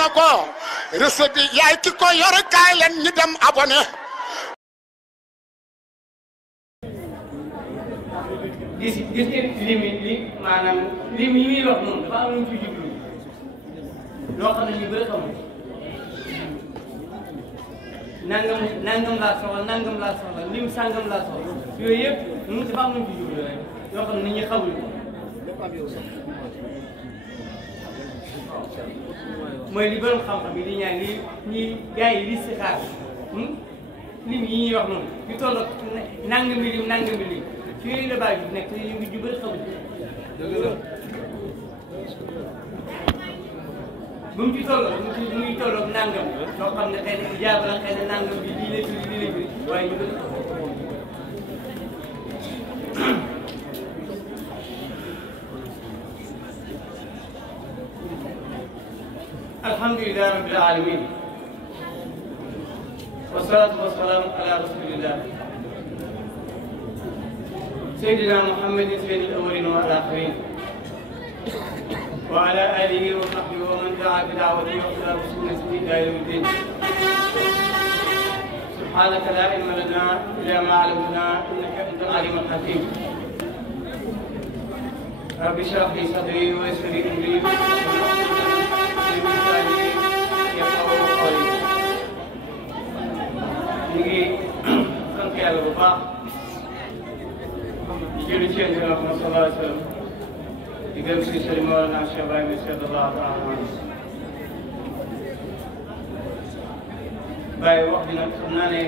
na ko réseau bi yaay ki ko yore kaay leen ñi dem abonné. gis ngeen li maanaam lim yi muy wax noonu dafa am lu ñu fi jublu loo xam ne ñu bëri xamul nangam laa soxla lim sangam laa soxla yooyu yëpp ñun dafa am lu ñu fi jublu rek loo xam ne nit ñi xamul ko mooy li borom xam-xam yi di ñaan li ñi gars yi di si xaar lim yi ñuy wax noonu yu toll ak nangami lim ci yooyu la bàyyi nekk te yu ju bëri xamul bu mu ci tolloo mu ngi tolloog nangam loo xam ne xëy na ijaaba la xëy na nangam bi lii lay firi waaye ñu bëri alhamdulilah rabbil alamin wasalaatu wasalaamu ala rasulillah سيدنا محمد سيد الأولين والآخرين وعلى آله وصحبه ومن دعا بدعوته واختار بسنته إلى يوم الدين. سبحانك لا علم لنا إلا ما علمتنا إنك أنت العليم الحكيم. رب اشرح لي صدري ويسر لي أمري يفقهوا قولي. نجي sant Yàlla bu baax. jërëjëf Cheikh Ibrahim sallallahu alayhi wa sallam di gërëm si sëriñ Mawlana Cheikh Ibrahim radiyallahu ta'ala anhu Baye wax bi nag xam naa ne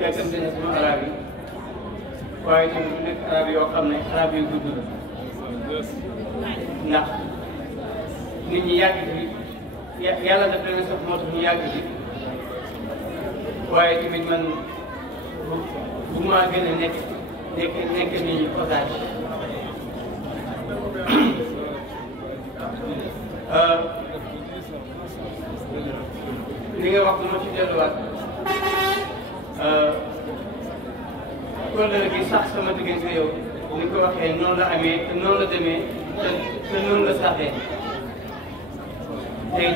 yàkkamte na sama arab yi waaye tamit bu nekk arab yoo xam ne arab yu gudd la ndax nit ñi yàgg ci yàlla daf leen sax moo tax ñu yàgg ci waaye tamit man bu maa gën a nekk nit ñi otage li nga wax dama ci delluwaat kóllëre gi sax sama diggante yow ni ko waxee noonu la amee te noonu la demee te noonu la saxee tey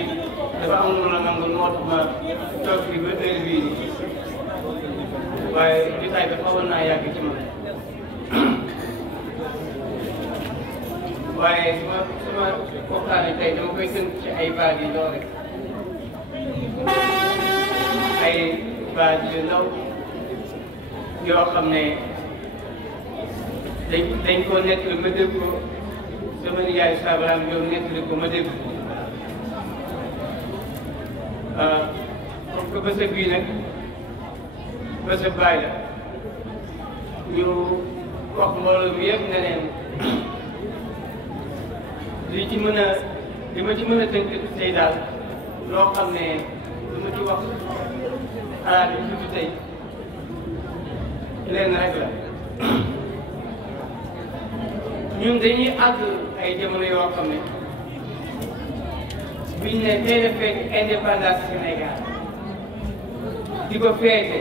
dafa am lu la nangu moo tax ma toog fii ba heure bii nii waaye jotaay bi xawoon naa yàgg ci man waaye sama waxtaane tey dama koy tënk ci ay baat yi lool rek ay baat yu ndaw yoo xam ne dañ koo nettali ma dégg ko sama nijaay Sabaram yow nettali ko ma dégg ko comme que bësëb bii nag bësëb Baye la ñu wax mbooloo mi yëpp ne leen li ma ci mën a tënk tey daal loo xam ne lu ma ci wax xalaat yi tuuti tey leen rek la ñun dañuy àgg ay jamono yoo xam ne biñ ne tey la feete indépendance Sénégal di ko feete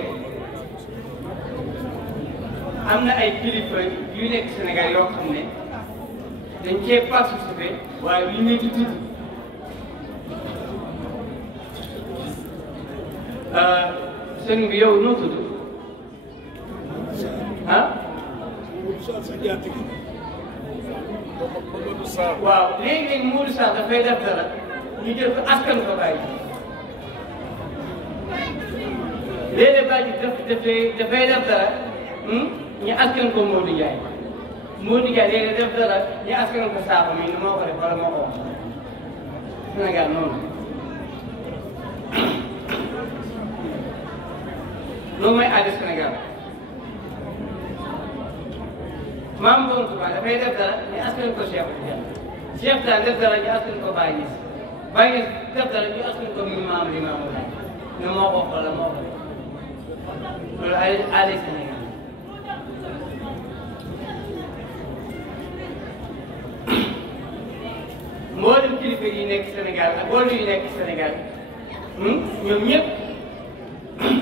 am na ay kilifa yu nekk Sénégal yoo xam ne dañ cee participé waaye lu ñu ci tudd sëñ bi yow noo tudd ah. waaw léegi Modou Sarr dafay def dara ñu jël ko askan ko bàyyi léeg-léeg bàyyi dafay def dara ñu askan ko Modou Ndiaye Modou Ndiaye léeg-léeg def dara ñu askan ko Sakho mi ni moo ko def wala moo ko wax Sénégal noonu loolu mooy aada Sénégal maam Borom Touba dafay def dara ñu askan ko Cheikh daan def dara ñu askan ko Baye Niass Baye Niass def dara ñu askan ko mi maam li maamu laaj ne moo ko wax wala moo ko def loolu aada Sénégal mboolem kilifa yi nekk Sénégal ak wàllu yi nekk Sénégal ñoom ñëpp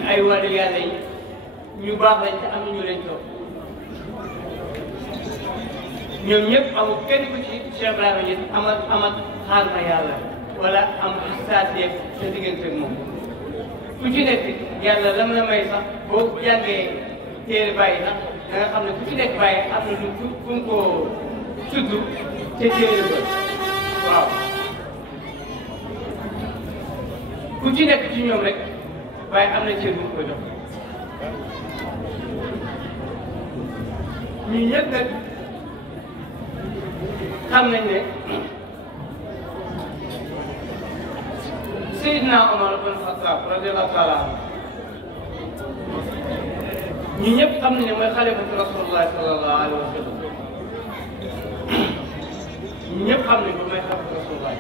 ay wàllu yàlla yi ñu baax lañ te am ñu leen topp ñoom ñëpp amul kenn ku ci Cheikh Ibrahima Niass amat xaar na yàlla wala am saasee sa diggante ak moom ku ci nekk yàlla lam la may sax boo jàngee téere Baye sax da nga xam ne ku ci nekk Baye am na lu fu mu ko tudd te téere ba waaw ku ci nekk ci ñoom rek Baye am na cër bu mu ko jox ñun ñëpp nag xam nañ ne Seydina Omar bin Khattab radiyallahu taala anhu ñun ñëpp xam nañ ne mooy xalifatu Rasulullah sallallahu alayhi wa sallam ñun ñëpp xam nañ ko mooy xalifatu Rasulullah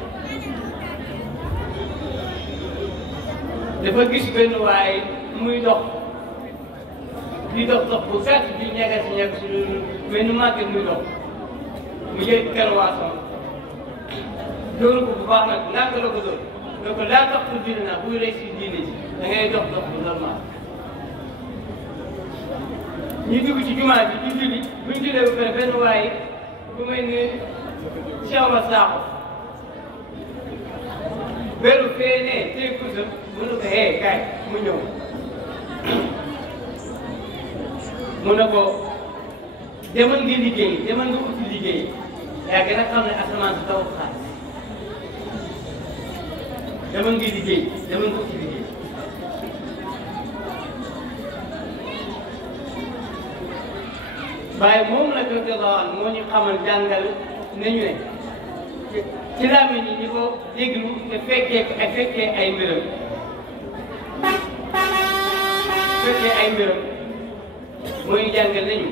dafa gis benn waay muy dox di dox bu gàtt di ñegas ñeg si mais nu màgget muy dox mu jël kerwaasam dóor ko bu baax nag ndànk la ko dóor donc laa tax pour diine naa buy rey si diine ji da ngay dox bu normal ñu dugg ci jumaa ji ñu julli buñ jullee ba pare benn waay bu mel ni Cheikh ma Sakho beru fee ne téye kursa mu ne ko kaay mu ñëw mu ne ko demal nga liggéey demal nga uti liggéey yaa gën a xam ne asamaan si taw xaalis demal nga liggéey demal nga uti liggéey Baye moom la ko tegawoon moo ñu xamal jàngal nañu ne ci làmmiñ ñi ko déglu te fekkee ay mbiram mooy jàngal nañu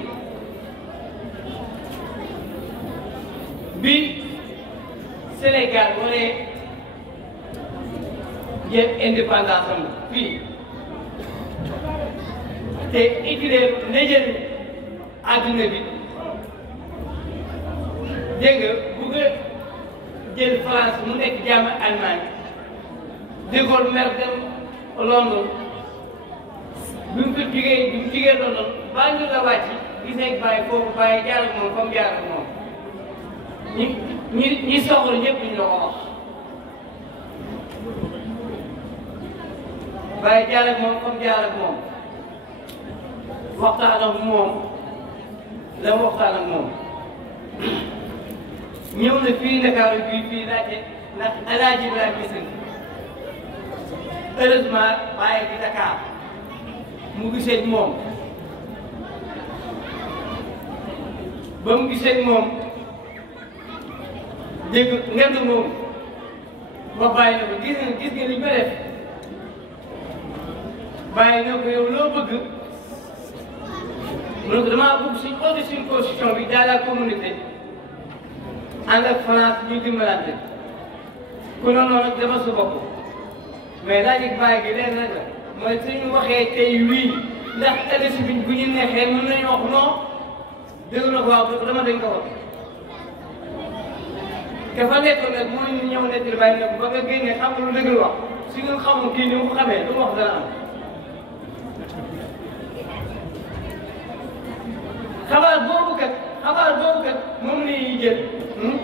bi Sénégal waree jël indépendance am fii te Hitler na jël adduna bi dégg nga bugg a jël France mu nekk jàmm Allemagne de Gaulle mer dem London bi mu jugee London baa ñu la wàcc gis nañ Baye foofu Baye jaar ak moom comme jaar ak moom ñi soxla ñëpp ñu la ko wax Baye jaar ak moom comme jaar ak moom waxtaan ak moom la waxtaan ak moom ñëw na fii Ndakaaru fii laajte ndax El Hadj Ibrahim heureusement Baye di Dakar mu gisee moom ba mu gisee moom dégg ngeen moom ba Baye na ko gis nga li ñu ko def Baye na ko yow loo bëgg mu ne ko damaa bëgg suñ constitution bi dans la communauté ànd ak France ñu dimbalante ku noonu nag dama sa bopp mais laaj ak Baye gi leen rek la mooy suñu waxee tey wii ndax élection bi bu ñu neexee mën nañu wax non dégg na ko waaw dama dañ ko wax te fa nekkoon nag moo ñu ñëw nettali Baye nag ba nga génnee xam nga lu dëgg wax si ngeen xamul kii ni mu xamee lu mu wax dana am xabaar boobu kat moom la ñuy jël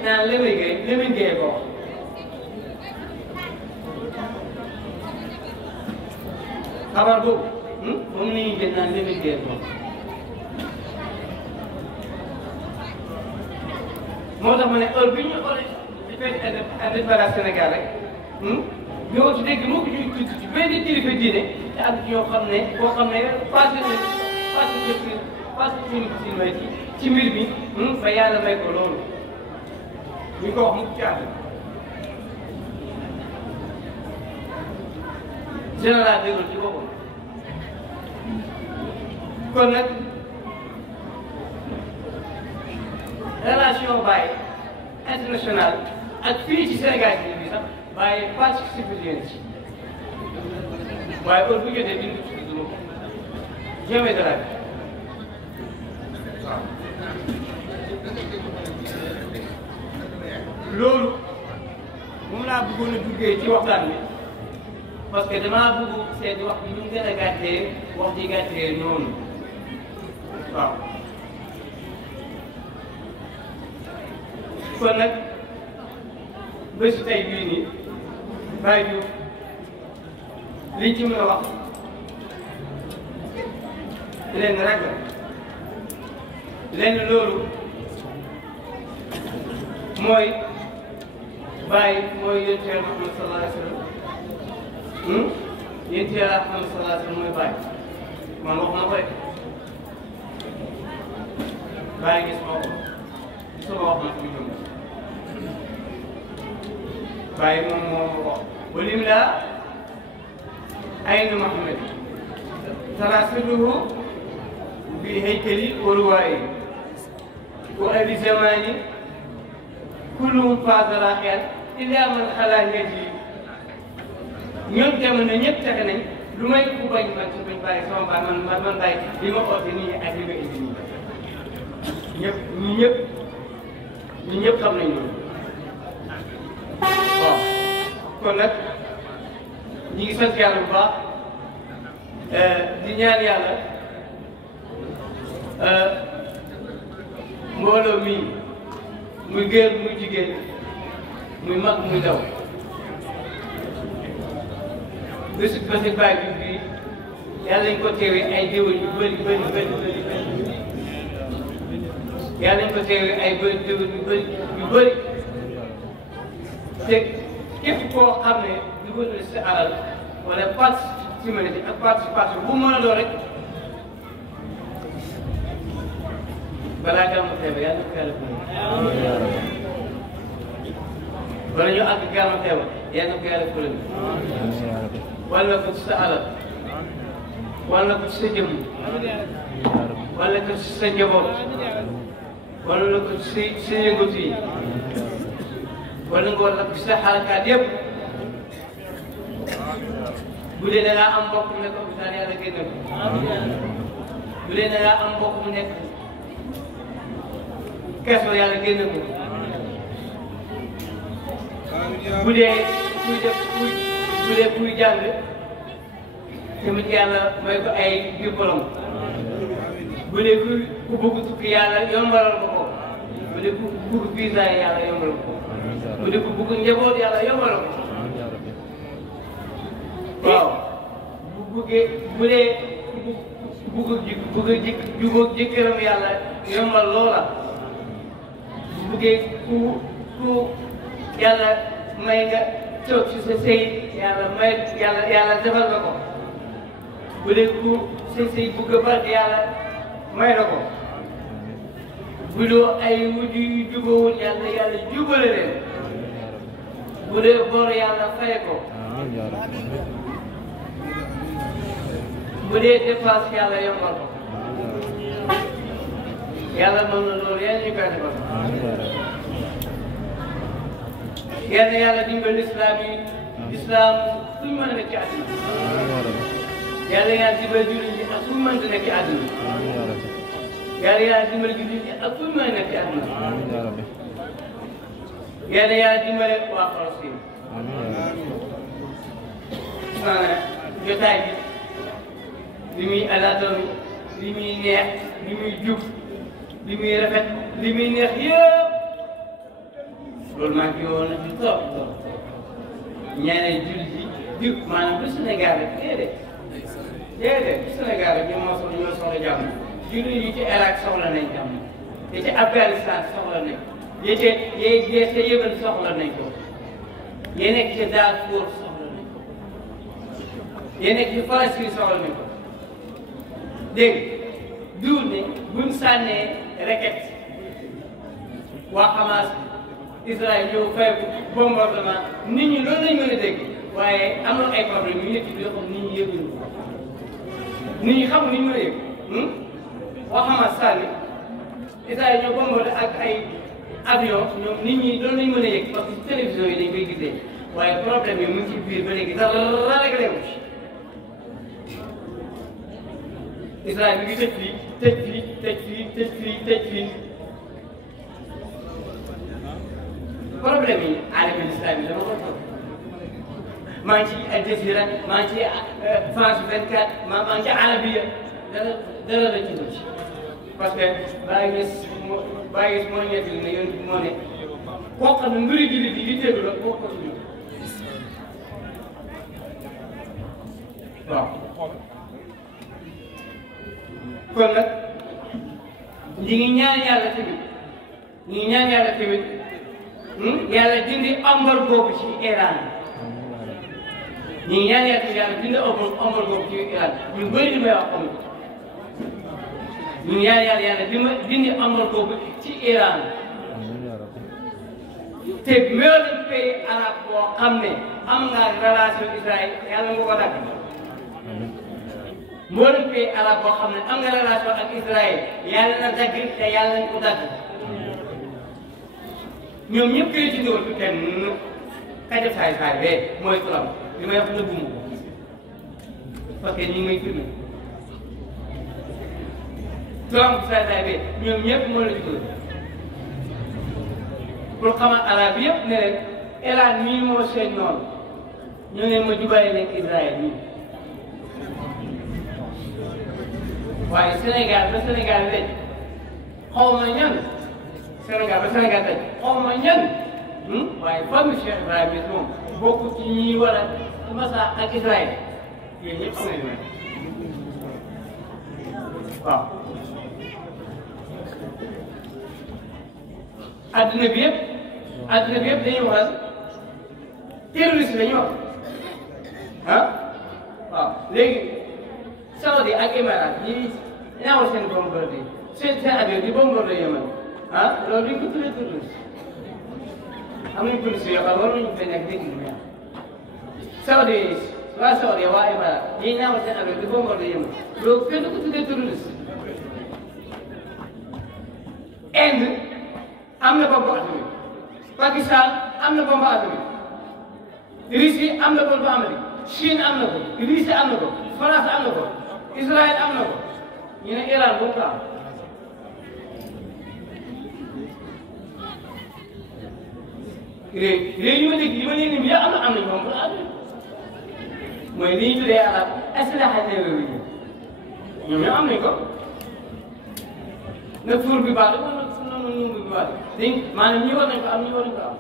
naan Lamine Gueye ko wax xabaar boobu moom la ñuy jël naan Lamine Gueye ko wax moo tax ma ne heure bi ñu xoolee di fekk indépendance Sénégal rek ñoo ci dégg moo ko ñuy tudd ci benn kilifa diine te am ñoo xam ne boo xam ne passé ci mbir bi ba yàlla may ko loolu ñu ko wax mu ci àll général dégul ci boppam kon nag relation Baye internationale ak fii ci Sénégal bi sax Baye participer ci waaye heure bu jotee bind ci dugub jamais de la vie waaw loolu moom laa bëggoon a duggee ci waxtaan bi parce que damaa bëgg seeti wax bi ñu gën a gàttee wax ji gàttee noonu waaw kon nag bésu tey bii nii Baye Diouf liñ ci mën a wax lenn rek la lenn loolu mooy Baye mooy yonent Yàlla Muhammad sallallahu alayhi wa sallam yonent Yàlla Muhammad sallallahu alayhi wa sallam mooy Baye man wax ma ko rek Baye gis moo ko sama wax ma fi jëm Baye moom moo ko wax walim laa aynu Muhammad tarasiluhu bi haykali wa ruwaayi wa ahli zamani kulluhum faasa raaxiyaan illaa man xalaa ngati ñoom jamono ñëpp texe nañ lu may ku bañ man su bañ bàyyi sama baay man bàyyi li ma oote nii ak li ma indi nii ñëpp ñu ñëpp xam nañ loolu waaw kon nag ñi ngi sant yàlla bu baax di ñaan yàlla mbooloo mi muy góor muy jigéen muy mag muy ndaw bésu Baye bi bii yàlla nañ ko teewee ay déwén yu bëri yàlla nañ ko teewee ay déwén yu bëri te képp koo xam ne dugal na sa alal wala participation ak participation bu mën a doon rek balaa gàmmu teewe yàlla na ko yàlla wala ñu àgg gàmmu teewe yàlla na ko yàlla fële wala ko ci sa alal wala ko ci sa jëmm wala ko ci sa njaboot wala ko ci sa yëngatu yi wala nga ko ci sa xarakaat yëpp bu dee da ngaa am mbokk mu nekk hôpital yàlla génne ko bu dee da ngaa am mbokk mu nekk kees ba yàlla génne ko bu dee kuy jàng tamit yàlla may ko ay diplôme bu dee ku bëgg tukki yàlla yombalal ko ko bu dee ku bëgg visa yàlla yombalal ko bu dee ku bëgg njaboot yàlla yombalal ko waaw bu dee bëgg jëkkëram yàlla yombal loola bu buggee ku yàlla may nga toog ci sa sëy yàlla defal nga ko bu dee ku sa sëy bugg a barke yàlla may na ko bu doo ay wujj yu jubawul yàlla jubale leen bu dee bor yàlla fay ko bu dee dépense yàlla yombal ko yàlla mën na loolu yéen ñu koy defal yàlla dimbali islam fu ñu mën a nekk ci àdduna yàlla dimbali jullit ñi ak fu ñu mën a nekk ci àdduna yàlla dimbali jullit ñi ak fu ñu mën a nekk ci àdduna yàlla dimbali waa Palestine jotaay bi li muy alaatoon li muy neex li muy jub li muy rafet li muy neex yëpp loolu maa ngi woon na ci toog ñaareel jullit yi jub maanaam du Sénégal rek déedéet du Sénégal rek ñoo soxla jàmm jullit yi ci Irak soxla nañ jàmm yi ci Afghanistan soxla nañ yee ca Yémen soxla nañ ko yee nekk ci Darfour soxla nañ ko yee nekk ci Palestine soxla nañ ko dégg duur ne buñ sànnee reket waa Hamas Israël ñëw fay bombardement nit ñi loolu lañ mën a dégg waaye am na ay problème yu nekk yoo xam nit ñi yëguñu ko nit ñi xamul ni ñu mën a yëg waa Hamas sànni Israël ñoo bombardé ak ay avion ñoom nit ñi loolu lañ mën a yëg parce que ci télévision yi dañ koy gisee waaye problème yi mu ngi ci biir ba léegi dara réglé wu ci Israël mi ngi tëj fii problème yi alamul islam yi dama ko toog maa ngi ci Al Jazeera maa ngi ci France 24 maa ngi ci Arabia dara la ci parce que Baye moo ñetti ne yoon bi moo ne koo xam ne mbiri jullit yi di tegu la boo ko tudd waaw kon nag ñi ngi ñaan yàlla tamit yàlla dindi embargo bi ci Iran ñi ngi ñaan yàlla dindi embargo bi ci Iran ñu bëri li may wax xam ñu ngi ñaan yàlla dindi embargo bi ci Iran te même pays arabe boo xam ne am nga relation Israël yàlla nga ko dagg mboolem pays arabe boo xam ne am nga relation ak Israël yàlla na dagg te yàlla nañ ko dagg ñoom ñëpp kay ci dóor bi kenn ka def saay bee mooy turam li may wax nëbbu mu ko parce que ñi ngi may filmé turam saay bee ñoom ñëpp moo la ci dóor pour xamal arabe yëpp ne leen Iran mii moo seen noonu ñu ne ma jubale leen Israël nii waaye Sénégal ba Sénégal daj xaw ma ñan Sénégal ba Sénégal daj xaw ma ñan waaye famille Cheikh Ibrahim moom bokk ci ñi war a masa ak Israël yéen ñëpp xam nañu waaw adduna bi yëpp dañuy wax terroriste la ñuy wax waaw léegi Saudi ak Émirat ñi ñaawal seen bombardé seen avion di bombardé Yémen loolu duñ ko tuddee terroriste am nañu police yoo xam war nañu fay nekk dégg nga Saudi waa Émirat ñi ñaawal seen avion di bombardé Yémen loolu kenn du ko tuddee terroriste Inde am na bombe atomique Pakistan am na bombe atomique Russie am na bombe atomique Chine am na ko Russie am na ko France am na ko Israël am na ko ñu ne Iran bu mu ko am léegi ñu ma dégg li ma leen ni am nañu bombe atomique mooy li ñu tuddee arab aslaha nawawi ñoom ñoo am nañu ko na fuur bi baax wala noonu bi baax maanaam ñi war nañ ko am ñi war nañ ko am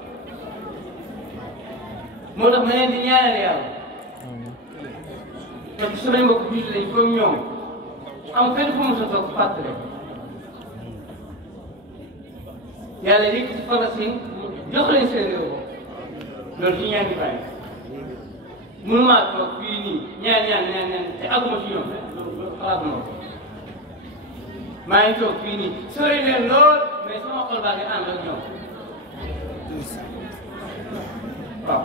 moo tax ma leen di ñaanal yàlla parce que su ma mbokk jullit lañ comme ñoom am fenn fu mu sa toog fàttali yàlla yëg ci Palestine jox leen seen réew loolu ci ñaan di bàyyi mënumaa toog fii nii ñaan te aguma ci ñoom loolu xalaatuma ko maa ngi toog fii nii sori leen lool mais sama xol baa ngi ànd ak ñoom waaw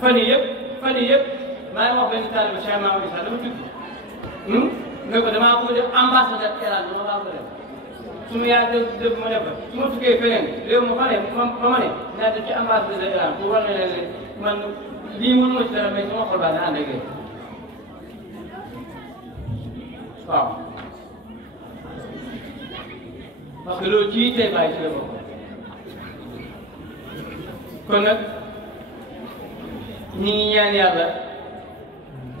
fan yii yëpp maa ngi wax benn taalibe Cheikh Mamadou Issa dama tudd ne ko damaa ko def ambassadeur Iran dama maa ko def su ma yaa def ma def su ma tukkee feneen réew ma fa ne naa def ci ambassadeur Iran pour war na leen ne man lii mënuma ci dara mais sama xol baa ngi ànd ak yéen waaw parce que loolu ci tey bàyyi ci la bokk kon nag ñi ngi ñaan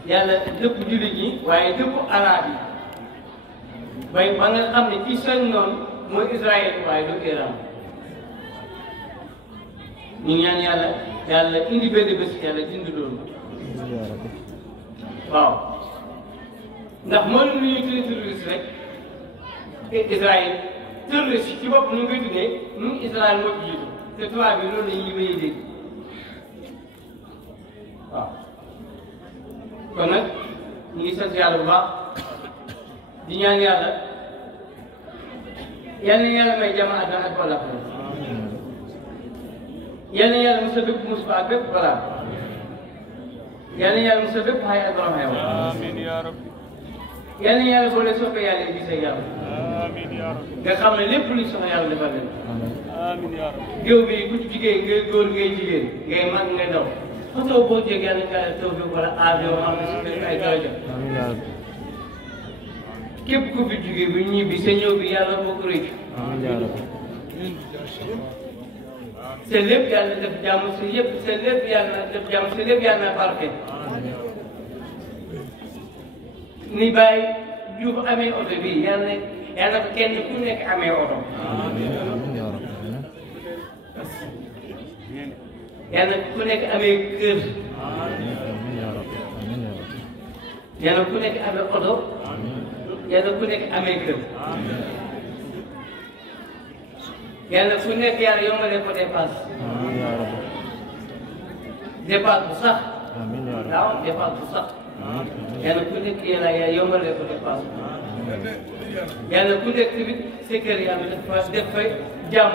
yàlla dëpp jullit ñi waaye dëpp araab yi bay ba nga xam ne ci seen noonu mooy Israël waaye du Iran ñu ngi ñaan yàlla indi benn bés yàlla dindi loolu waaw ndax mënuñu lu ñuy tuddee terroriste rek Israël terroriste ci bopp nu ñu koy tuddee ñun Israël moo ci jiitu te tubaab bi loolu la ñuy wéy dégg waaw kon nag ñu ngi sant yàlla bu baax di ñaan yàlla yal na yàlla may jàmm àdduna ak wàll yal na yàlla mos a dëkk musiba ak bépp balaa yal na yàlla mos a dëkk xay ak borom xew yal na yàlla boole soppe yàlla yi gisee yàlla nga xam ne lépp luñ soxla yàlla defal leen géew bi ku ci jigéen ngay góor ngay jigéen ngay mag ngay daw xotoo boo jég yàlla ka taw bi wala avion am na si benn ay daraja képp ku fi jugee bi ñibbi sa ñëw bi yàlla boo ko rëcc sa lépp yàlla def jàmm sa lépp yàlla def jàmm sa lépp yàlla barke ni Baye Diouf amee oto bi yàlla ko kenn ku nekk amee oto yàlla ku nekk amee kër yàlla ku nekk amee oto yàlla ku nekk amee kër yàlla ku nekk yàlla yombalee ko dépasse dépasse bu sax waaw dépasse bu sax yàlla ku nekk yàlla yombalee ko dépasse yàlla ku nekk tamit sa kër yàlla def fay jàmm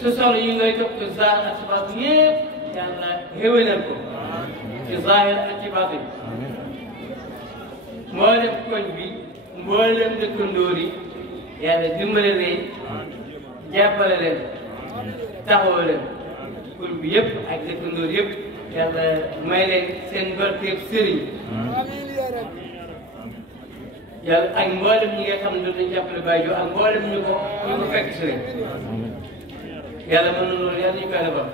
su soxla yi ngay topp ci zaahir ak ci baatin yëpp yàlla xéwénal ko ci zaahir ak ci baatin mboolem koñ bi mboolem dëkkandoor yi yàlla dimbale leen jàppale leen taxawal leen koñ bi yëpp ak dëkkandoor yëpp yàlla may leen seen barkeeb sëriñ yàlla ak mboolem ñi nga xam ne dañu jàppale Baye ak mboolem ñu ko fekk sëriñ yàlla mën na loolu yàlla ñu koy defal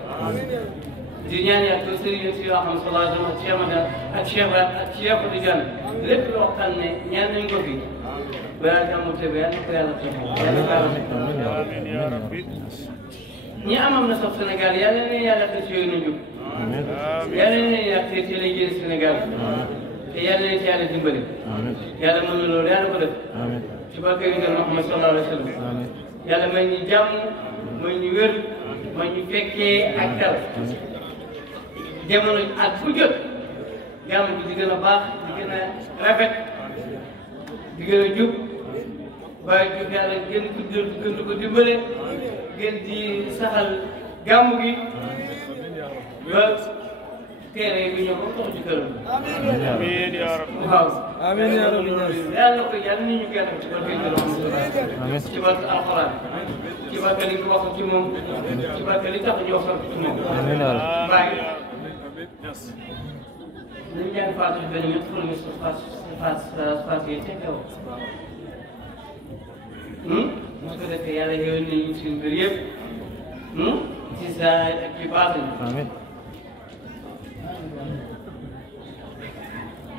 di ñaan yàlla ko sëriñ si yoo xam sallallahu alayhi wa sallam ak Cheikh Mada ak Cheikh Tidiane lépp loo xam ne ñaan nañ ko fi balaa jàmm te ba yàlla ko yàlla ñi amam na sax Sénégal yàlla ne yàlla xëy si yooyu na jóg yàlla ne yàlla xëy si lañ jël Sénégal te yàlla ne ci yàlla dimbali yàlla mën na loolu yàlla ko def ci barke yi ngeen Muhammad sallallahu alayhi wa sallam yàlla may ñu jàmm may ñu wér may ñu fekkee ak dal jamono at bu jot jàmm bi di gën a baax di gën a rafet di gën a jub Baye jub yàlla gën ko dimbale gën di saxal gàmmu gi ba teere bi ñoo ko tox ci këram amiin yaa rabbi waaw amiin yaa rabbi yàlla ko yàlla ni ñu kenn ci barke ci barke alxuraan ci barke li ko wax ci moom ci barke li tax ñu wax ci moom Baye nañ jàng Fatou benn ñett pour ñu Fatou yi ca kaw su ko defee yàlla yéwén nañu suñu mbir yëpp ci zaahir ak ci baatin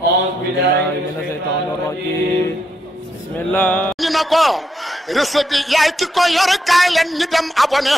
أعوذ بالله من الشيطان الرجيم بسم الله ñu ne ko recette bi yaay ki ko yor kaay leen ñu dem abonné